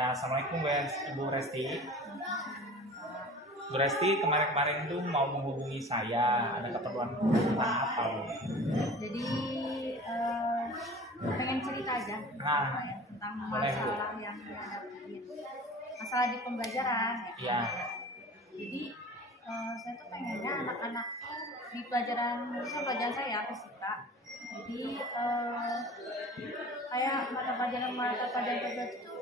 Ya, assalamualaikum Ibu Resti. Bu Resti kemarin-kemarin itu mau menghubungi saya, ada keperluan tentang apa Bu? Jadi pengen cerita aja tentang masalah yang dihadapi, masalah di pembelajaran. Iya. Jadi saya tuh pengennya anak-anak di pelajaran saya fisika. Jadi kayak mata pelajaran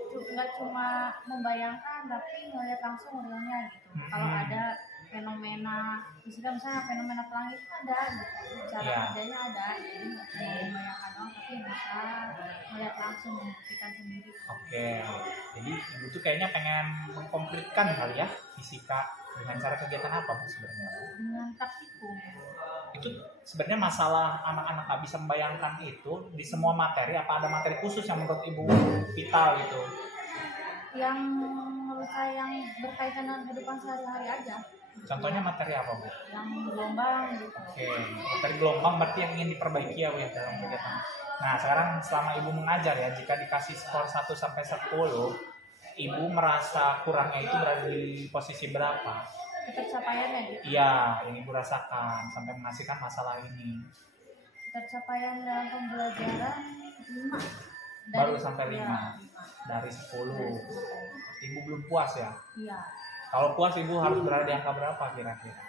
itu nggak cuma membayangkan tapi ngeliat langsung realnya gitu. Kalau ada fenomena fisika, misalnya fenomena pelangi itu ada gitu, cara kerjanya ada, jadi nggak cuma membayangkan doang tapi bisa melihat langsung, membuktikan sendiri. Oke, jadi Ibu tuh kayaknya pengen mengkomplitkan kali ya fisika dengan cara kegiatan apa Bu sebenarnya? Dengan praktikum. Itu sebenarnya masalah anak-anak nggak bisa membayangkan itu di semua materi, apa ada materi khusus yang menurut Ibu vital gitu? Yang menurut saya yang berkaitan dengan kehidupan sehari-hari aja. Contohnya materi apa Bu? Yang gelombang gitu. Oke, materi gelombang berarti yang ingin diperbaiki ya Bu ya dalam kegiatan. Nah sekarang selama Ibu mengajar ya, jika dikasih skor 1 sampai 10, Ibu merasa kurangnya itu berada di posisi berapa? Ketercapaiannya gitu. Iya, yang Ibu rasakan sampai menghasilkan masalah ini. Ketercapaian dalam pembelajaran 5. Baru sampai 5 dari 10. Ibu belum puas ya? Iya. Kalau puas Ibu harus berada di angka berapa kira-kira?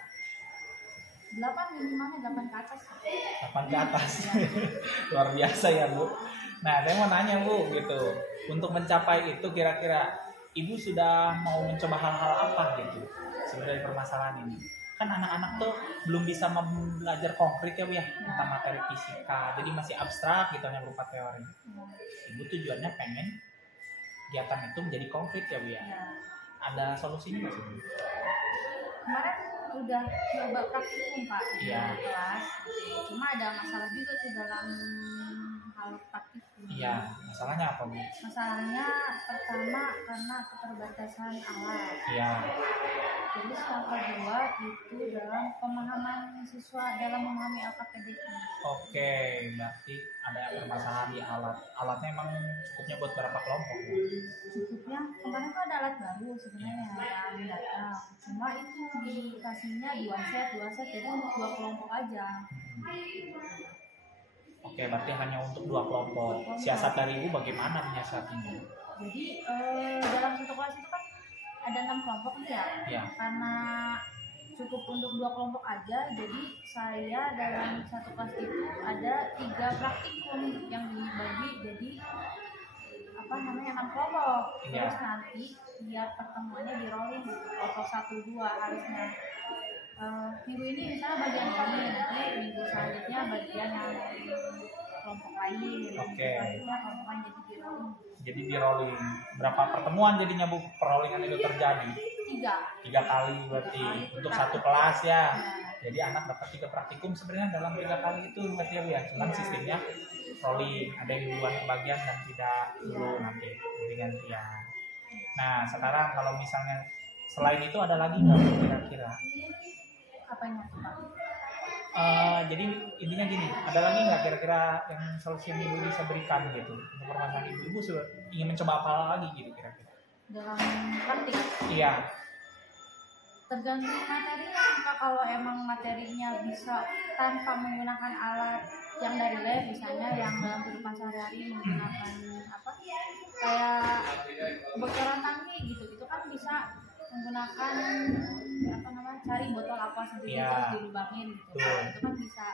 8 minimalnya 8 ke atas. 8 ke atas. Luar biasa ya Bu. Nah saya mau nanya Bu gitu, untuk mencapai itu kira-kira Ibu sudah mau mencoba hal-hal apa gitu sebenarnya permasalahan ini? Kan anak-anak tuh belum bisa belajar konkret ya Bu ya tentang materi fisika, jadi masih abstrak gitu hanya berupa teori. Ibu tujuannya pengen kegiatan itu menjadi konkret ya Bu ya. Ada solusinya nggak sih Bu? Kemarin udah coba praktikum Pak di kelas, cuma ada masalah juga tuh dalam hal praktikum. Iya, masalahnya apa Bu? Masalahnya pertama karena keterbatasan alat. Iya. Jadi yang kedua itu dalam pemahaman siswa dalam memahami LKPDI. Oke, berarti ada permasalahan di alat. Alatnya emang cukupnya buat berapa kelompok Bu? Cukupnya kemarin tuh ada alat baru sebenarnya yang datang. Cuma itu dikasihnya 2 set jadi untuk 2 kelompok aja. Oke, berarti hanya untuk 2 kelompok. Siasat dari Ibu bagaimana menyiasatinya? Jadi dalam satu kelas itu kan ada 6 kelompok nih ya. Iya. Karena cukup untuk 2 kelompok aja, jadi saya dalam satu kelas itu ada 3 praktikum yang dibagi jadi 6 kelompok. Terus nanti biar pertemuannya di rolling kelompok 1-2 harusnya. Minggu ini misalnya bagian ini, nanti minggu selanjutnya bagian yang kelompok lain. Oke. Kelompok lain Jadi di rolling. Berapa pertemuan jadinya Bu perollingan itu terjadi? 3 kali berarti untuk satu kelas ya. Jadi anak dapat 3 praktikum sebenarnya dalam 3 kali itu berarti ya Bu ya. Cuman sistemnya rolling, ada yang duluan kebagian dan tidak dulu nanti gantian. Nah sekarang kalau misalnya selain itu ada lagi nggak kira-kira? Apanya Pak? Jadi intinya gini, ada lagi nggak kira-kira yang solusi yang Ibu bisa berikan gitu untuk permasalahan Ibu ingin mencoba apa lagi gitu kira-kira? Dalam praktik? Iya. Tergantung materinya Pak. Kalau emang materinya bisa tanpa menggunakan alat yang dari lab, misalnya yang dalam kehidupan sehari-hari menggunakan kayak bocoran tangki gitu, itu kan bisa menggunakan cari botol apa sendiri terus dilubangin gitu. Itu kan bisa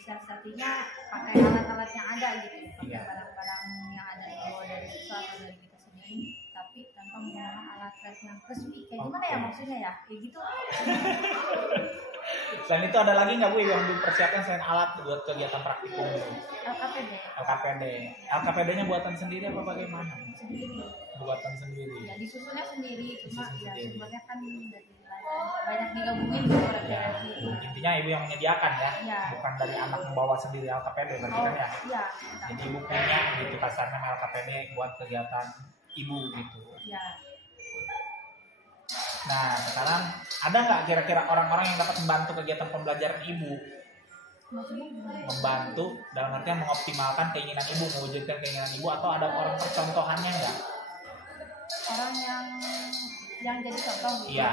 disiasatinya pakai alat-alat yang ada gitu, pakai barang-barang yang ada dari siswa atau dari kita sendiri, tapi tanpa menggunakan alat lab yang resmi. Kayak gimana ya maksudnya ya? Kayak gitu. Selain itu ada lagi nggak Bu yang dipersiapkan selain alat buat kegiatan praktikum itu? LKPD-nya buatan sendiri apa bagaimana? Sendiri. Buatan sendiri. Ya disusunnya sendiri, cuma ya sumbernya kan dari banyak digabungin gitu. Intinya Ibu yang menyediakan ya? Bukan dari anak membawa sendiri LKPD berarti kan ya? Iya. Jadi Ibu punya gitu kasarnya LKPD buat kegiatan Ibu gitu. Iya. Nah sekarang ada nggak kira-kira orang-orang yang dapat membantu kegiatan pembelajaran Ibu? Membantu dalam artian mengoptimalkan keinginan Ibu, mewujudkan keinginan Ibu, atau ada orang percontohannya nggak? orang yang jadi contoh gitu. Iya.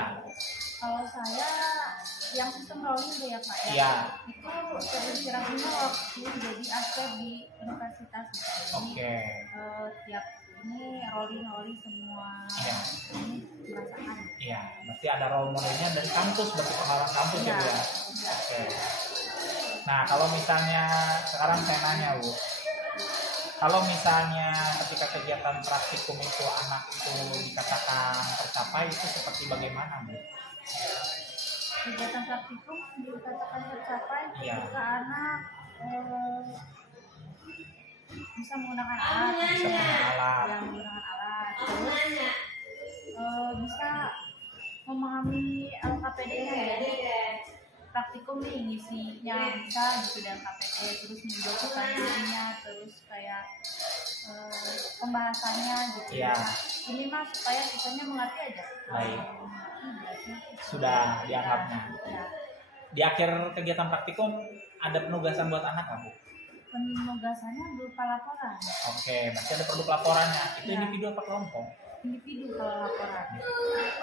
Kalau saya yang sistem rolling tuh ya Pak ya. Iya. Itu terinspirasinya waktu jadi aspek di universitas gitu. Oke. Tiap ini rolling semua. Iya. Ini merasakan. Iya, berarti ada role modelnya dari kampus, berarti pengalaman kampus ya, Bu ya. Iya. Oke. Nah, kalau misalnya sekarang saya nanya, Bu. Kalau misalnya ketika kegiatan praktikum itu anak itu dikatakan tercapai, itu seperti bagaimana, Bu? Kegiatan praktikum dikatakan tercapai Iya. ketika anak bisa menggunakan alat, Bisa menggunakan alat. yang menggunakan alat, terus bisa memahami LKPD-nya ya. Praktikum nih ngisinya bisa gitu dengan KPD, terus menjatuhkan dirinya, terus kayak pembahasannya gitu. Iya. Ini mah supaya sisanya mengerti aja. Baik. Berarti Sudah dianggapnya. ya. Di akhir kegiatan praktikum ada penugasan buat anak nggak, Bu? Penugasannya berupa laporan. Oke, berarti ada produk laporannya. Itu Ya. individu apa kelompok? Individu kalau laporan.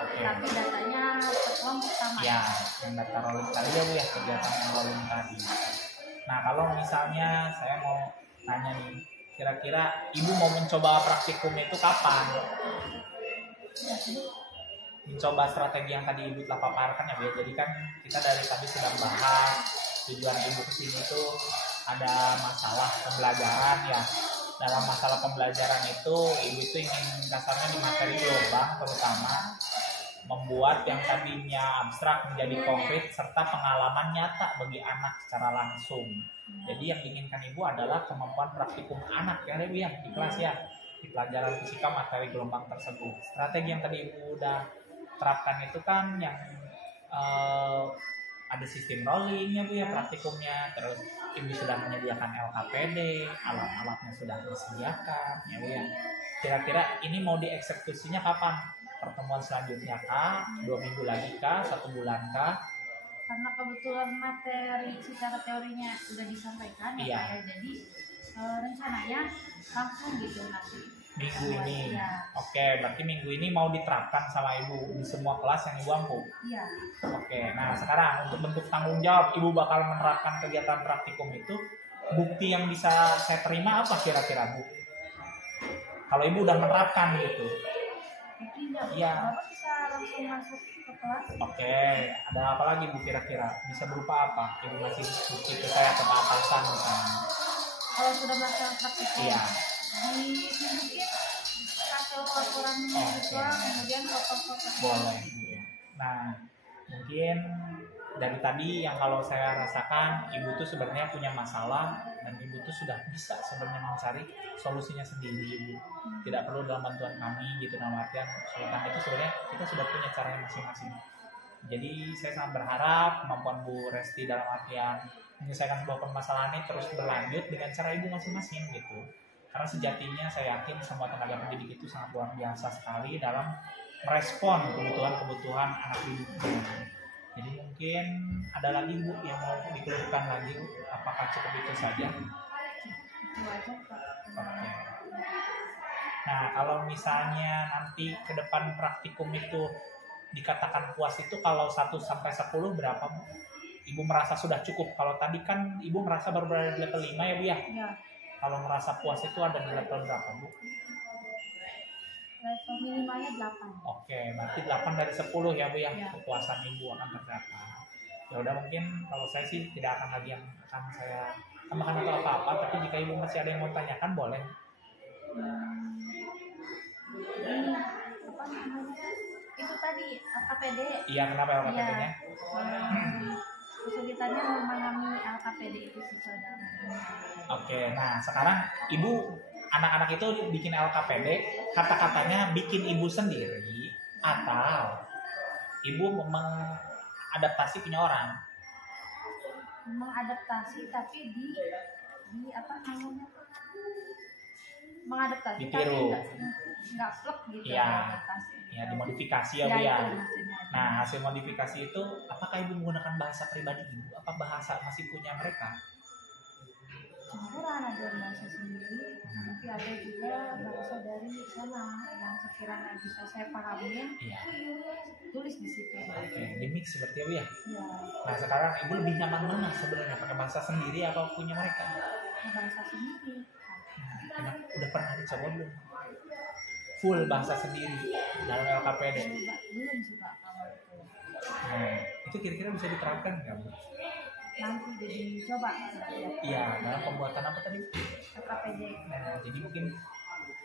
Oke. Tapi datanya per kelompok sama. Ya, yang data rolling tadi ya, Bu ya, kegiatan yang rolling tadi. Nah, kalau misalnya saya mau tanya nih, kira-kira Ibu mau mencoba praktikum itu kapan? Mencoba strategi yang tadi Ibu telah paparkan ya, Bu ya. Jadi kan kita dari tadi sudah bahas tujuan Ibu kesini itu ada masalah pembelajaran ya. Dalam masalah pembelajaran itu Ibu itu ingin kasarnya di materi gelombang terutama membuat yang tadinya abstrak menjadi konkret serta pengalaman nyata bagi anak secara langsung. Jadi yang diinginkan Ibu adalah kemampuan praktikum anak ya, Bu ya, di kelas ya, di pelajaran fisika materi gelombang tersebut. Strategi yang tadi Ibu udah terapkan itu kan yang ada sistem rolling ya, Bu ya, praktikumnya, terus Ibu sudah menyediakan LKPD, alat-alatnya sudah disediakan ya, Bu ya. Kira-kira ini mau dieksekusinya kapan? Pertemuan selanjutnya kah? 2 minggu lagi kah? 1 bulan kah? Karena kebetulan materi secara teorinya sudah disampaikan Iya. ya, jadi rencananya langsung gitu nanti. Minggu ini. Iya. Oke, berarti minggu ini mau diterapkan sama Ibu di semua kelas yang Ibu ampu. Iya. Oke, nah sekarang untuk bentuk tanggung jawab Ibu bakal menerapkan kegiatan praktikum itu, bukti yang bisa saya terima apa kira-kira, Bu? Kalau Ibu udah menerapkan gitu. Mungkin Iya. Bapak bisa langsung masuk ke kelas. Oke, ada apa lagi Bu kira-kira? Bisa berupa apa? Ibu masih bukti ke saya atau atasan misalnya. Kalau sudah melakukan praktikum, Iya. ditunjukin hasil laporan Oke. mahasiswa, kemudian foto-foto. Boleh. Nah, mungkin dari tadi yang kalau saya rasakan Ibu tuh sebenarnya punya masalah dan Ibu tuh sudah bisa sebenarnya mencari solusinya sendiri, Ibu. Tidak perlu dalam bantuan kami gitu, dalam artian kesulitan itu sebenarnya kita sudah punya caranya masing-masing. Jadi saya sangat berharap kemampuan Bu Resti dalam artian menyelesaikan sebuah permasalahan ini terus berlanjut dengan cara Ibu masing-masing gitu. Karena sejatinya saya yakin semua tenaga pendidik itu sangat luar biasa sekali dalam merespon kebutuhan-kebutuhan anak didiknya. Jadi mungkin ada lagi Bu yang mau dikeluhkan lagi, Bu? Apakah cukup itu saja? Itu aja Pak. Oke. Nah, kalau misalnya nanti ke depan praktikum itu dikatakan puas itu kalau 1 sampai 10 berapa, Bu? Ibu merasa sudah cukup. Kalau tadi kan Ibu merasa baru berada di level 5 ya, Bu ya? Iya. Kalau merasa puas itu ada di level berapa, Bu? Level minimalnya 8. Oke, berarti 8 dari 10 ya, Bu ya. Ya. Kepuasan Ibu akan tercapai. Ya udah, mungkin kalau saya sih tidak akan lagi yang akan saya tambahkan atau apa-apa, tapi jika Ibu masih ada yang mau tanyakan boleh. Ini apa namanya? Itu tadi LKPD. Iya, kenapa LKPD-nya? Kesulitannya memahami LKPD itu secara Oke, nah sekarang Ibu anak-anak itu bikin LKPD, kata-katanya bikin Ibu sendiri atau Ibu mengadaptasi punya orang? mengadaptasi tapi di apa namanya? Mengadaptasi Ditiru. tapi enggak plek gitu Iya. adaptasi. Ya, dimodifikasi ya, Ya, Bu ya. itu maksudnya. Nah, hasil modifikasi itu apakah Ibu menggunakan bahasa pribadi Ibu? Apa bahasa masih punya mereka? Campuran ada bahasa sendiri, tapi ada juga bahasa dari sana yang sekiranya bisa saya pahamin, Iya. tulis di situ. Oke, di mix seperti itu ya. Ya, Nah sekarang ibu lebih nyaman mana sebenarnya, pakai bahasa sendiri atau punya mereka? bahasa sendiri. Udah pernah dicoba belum? Full bahasa sendiri dalam LKPD. Belum sih Pak kalau itu. Nah, itu kira-kira bisa diterapkan nggak Bu? Nanti dicoba. Iya, dalam pembuatan apa tadi? KPD. Nah, jadi mungkin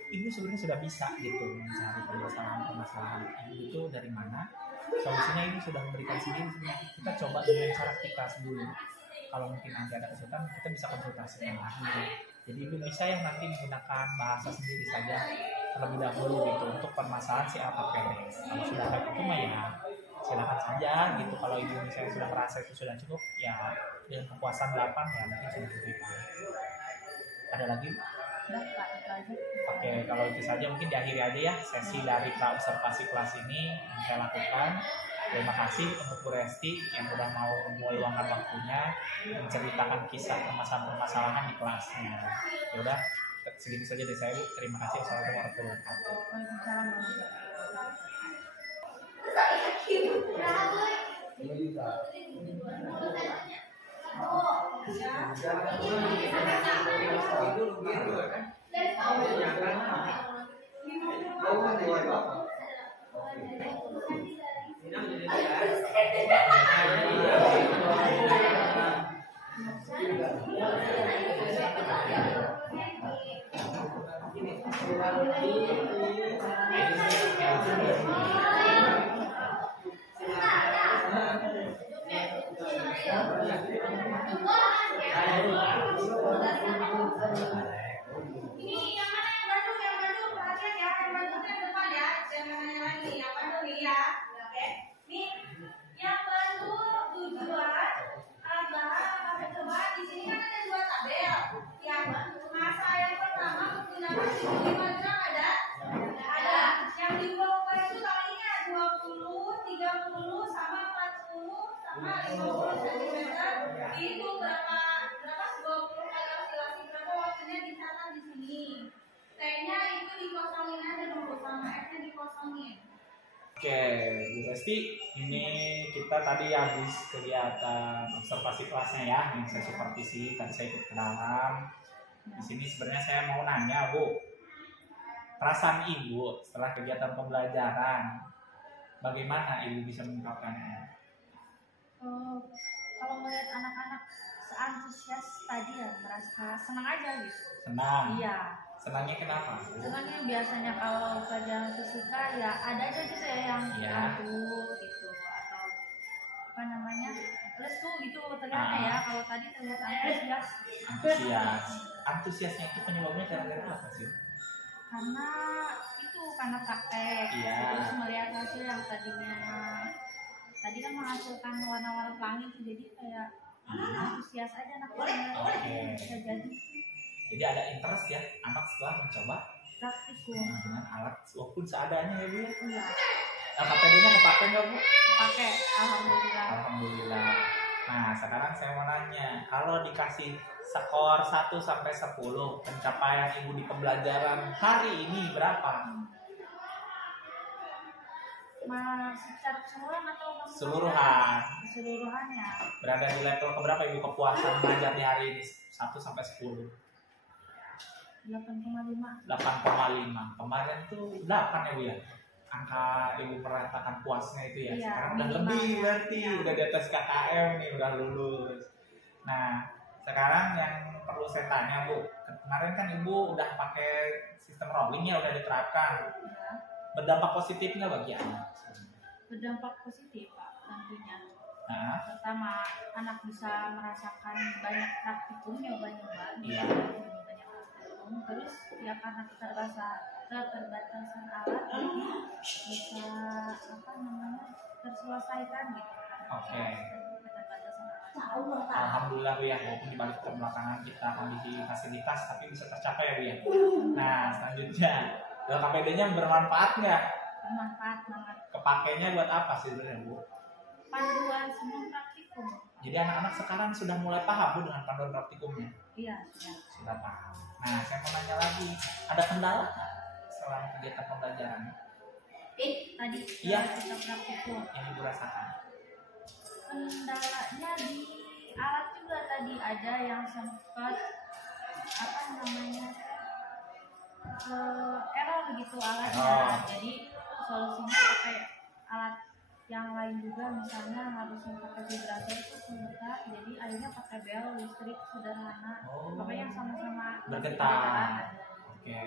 ibu sebenarnya sudah bisa gitu mencari permasalahan ibu itu dari mana. Solusinya ibu sudah memberikan sendiri sebenarnya. Kita coba dengan cara kita dulu. Kalau mungkin nanti ada kesulitan, kita bisa konsultasikan lagi. Jadi ibu bisa yang nanti menggunakan bahasa sendiri saja terlebih dahulu gitu untuk permasalahan si LKPD. Kalau sudah ada itu mah ya silakan saja gitu. Kalau ibu misalnya sudah merasa itu sudah cukup, ya dengan kepuasan 8 ya mungkin sudah cukup. Ada lagi? Udah Pak, itu aja. Oke, kalau itu saja mungkin diakhiri aja ya sesi dari pra observasi kelas ini yang saya lakukan. Terima kasih untuk Bu Resti yang sudah mau meluangkan waktunya menceritakan kisah permasalahan-permasalahan di kelasnya. Ya udah, segitu saja dari saya Bu. Terima kasih. Assalamualaikum warahmatullahi wabarakatuh. Waalaikumsalam warahmatullahi Oke, Bu Resti, ini kita tadi habis kegiatan observasi kelasnya ya, yang saya supervisi, tadi saya ikut ke dalam. Di sini sebenarnya saya mau nanya, Bu, perasaan Ibu setelah kegiatan pembelajaran, bagaimana Ibu bisa mengungkapkannya? Kalau melihat anak-anak seantusias tadi ya merasa senang aja gitu. Senang? Iya. Senangnya kenapa? Senangnya biasanya kalau pelajaran fisika ya ada aja gitu ya yang ngantuk gitu atau apa namanya lesu gitu ternyata ya. Kalau tadi terlihat antusias. Antusiasnya itu penyebabnya gara-gara apa sih? Karena praktek. Iya. Terus melihat hasil yang tadi kan menghasilkan warna-warna pelangi itu jadi kayak antusias aja anaknya. Oke. Bisa jadi. Jadi ada interest ya anak setelah mencoba praktikum dengan alat walaupun seadanya ya Bu ya. Iya. LKPD-nya kepake nggak Bu? Pakai, alhamdulillah. Alhamdulillah. Nah sekarang saya mau nanya, kalau dikasih skor 1 sampai 10 pencapaian Ibu di pembelajaran hari ini berapa? Secara keseluruhan atau Keseluruhan. Keseluruhannya. Berada di level keberapa Ibu kepuasan belajar di hari ini 1 sampai 10? 8,5. 8,5. Kemarin tuh 8 ya Bu ya. Angka Ibu merasakan puasnya itu ya. Iya, sekarang udah lebih berarti, udah di atas KKM nih, udah lulus. Nah, sekarang yang perlu saya tanya Bu, kemarin kan Ibu udah pakai sistem rolling ya, udah diterapkan. Ya. Berdampak positif nggak bagi anak? Berdampak positif Pak, tentunya. Nah, pertama anak bisa merasakan banyak praktikum nyoba-nyoba. Iya. Terus ya karena keterbatasan alat jadi bisa terselesaikan gitu. Oke. Keterbatasan alat. Alhamdulillah Bu ya, walaupun di balik kebelakangan kita kondisi fasilitas tapi bisa tercapai ya Bu ya. Nah selanjutnya, LKPD-nya bermanfaat nggak? Bermanfaat banget. Kepakainya buat apa sih sebenarnya Bu? Panduan sebelum praktikum. Jadi anak-anak sekarang sudah mulai paham Bu dengan panduan praktikumnya. Iya, sudah. sudah paham. Nah, saya mau nanya lagi, ada kendala nggak selama kegiatan pembelajaran Tadi Iya. kita praktikum. yang Ibu rasakan? Kendalanya di alat juga tadi ada yang sempat apa namanya error gitu alatnya. Error. Jadi solusinya pakai alat yang lain juga, misalnya harusnya pakai vibrator itu sebentar, jadi akhirnya pakai bel listrik sederhana. Oh. Pokoknya yang sama-sama Bergetar. Oke.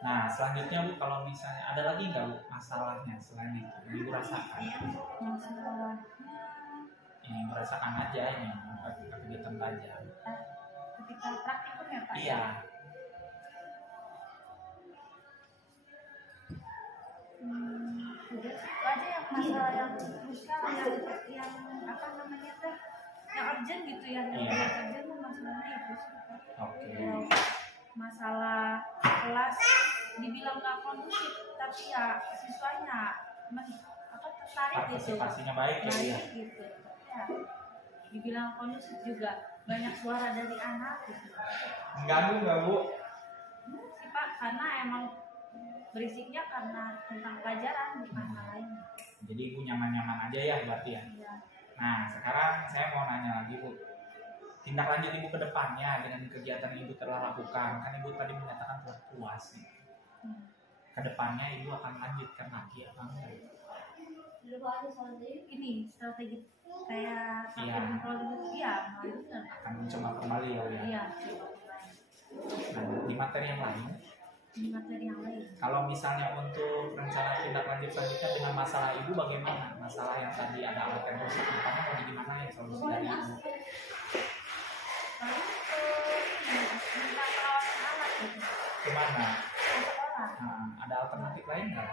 Nah, selanjutnya Bu, kalau misalnya ada lagi nggak Bu masalahnya selain itu yang Ibu rasakan? Masalahnya Yang Ibu rasakan aja ini kegiatan belajar. ketika praktikum ya Pak. Iya. Udah sih, itu aja yang masalah yang krusial, yang apa namanya teh, yang urgent gitu ya, yang Iya. urgent tuh masalahnya itu sih Pak. Oke. Kalau masalah kelas dibilang nggak kondusif, tapi ya siswanya tertarik gitu, Partisipasinya baik ya. Iya. baik gitu. Ya, dibilang kondusif juga banyak suara dari anak gitu. Mengganggu nggak Bu? Sih Pak, karena emang berisiknya karena tentang pelajaran bukan hal lain. Jadi Ibu nyaman-nyaman aja ya berarti ya. Iya. Nah, sekarang saya mau nanya lagi Bu. Tindak lanjut Ibu ke depannya dengan kegiatan yang Ibu telah lakukan. Kan Ibu tadi menyatakan telah puas nih. Ke depannya Ibu akan lanjutkan lagi apa enggak? Ini strategi kayak Iya. iya, melanjutkan. Akan mencoba kembali ya Bu ya. Iya, Nah, di materi yang lain, di materi yang lain. kalau misalnya untuk rencana tindak lanjut selanjutnya dengan masalah Ibu bagaimana? Masalah yang tadi ada alat yang rusak di depannya mau di mana yang solusi dari Ibu? Lalu minta perawatan alat gitu. Gimana? Ke sekolah. Nah, ada alternatif lain nggak?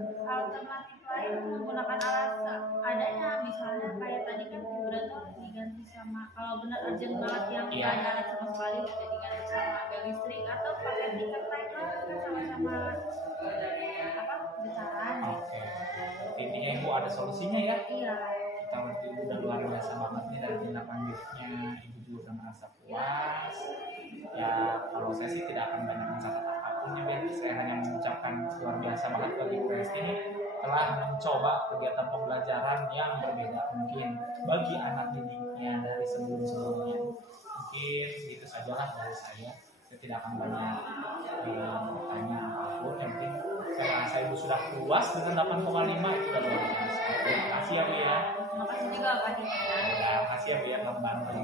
Alternatif lain menggunakan alat adanya, misalnya kayak tadi kan vibrator diganti sama, kalau benar urgent banget yang Iya. nggak ada alat sama sekali bisa diganti sama bel listrik, atau pakai tiket timer kan sama-sama apa getaran. Oke. Intinya Ibu ada solusinya ya. Iya. Kita berarti Ibu udah luar biasa banget nih dari tindak lanjutnya. Ibu juga udah merasa puas. Ya kalau saya sih tidak akan banyak mencatat apapun ya Ben. Saya hanya mengucapkan luar biasa banget bagi Presti ini telah mencoba kegiatan pembelajaran yang berbeda mungkin bagi anak didiknya dari sebelum-sebelumnya. Mungkin segitu saja lah dari saya. Saya tidak akan banyak bertanya apapun. Yang penting saya rasa Ibu sudah puas dengan 8,5 itu udah luar biasa. Terima kasih ya Bu ya. Terima kasih juga Pak Dika. Terima kasih ya Bu ya membantu.